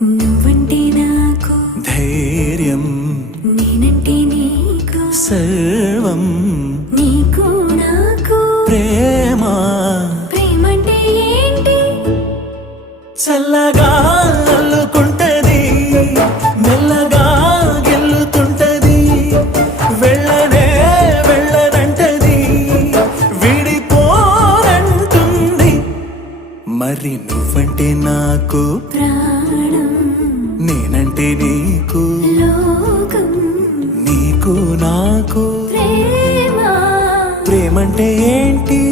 నువ్వంటే నాకు ధైర్యం, నేనంటే నీకు సర్వం, నీకు నాకు ప్రేమ. ప్రేమంటే ఏంటి? చల్లగా అల్లుకుంటది, మెల్లగా గెల్లుతుంటది, వెళ్ళనే వెళ్ళనంటది, విడిపోనంటుంది. మరి నువ్వంటే నాకు ప్రాణం, నేనంటే నీకు లోకం, నీకు నాకు ప్రేమ. ప్రేమంటే ఏంటి?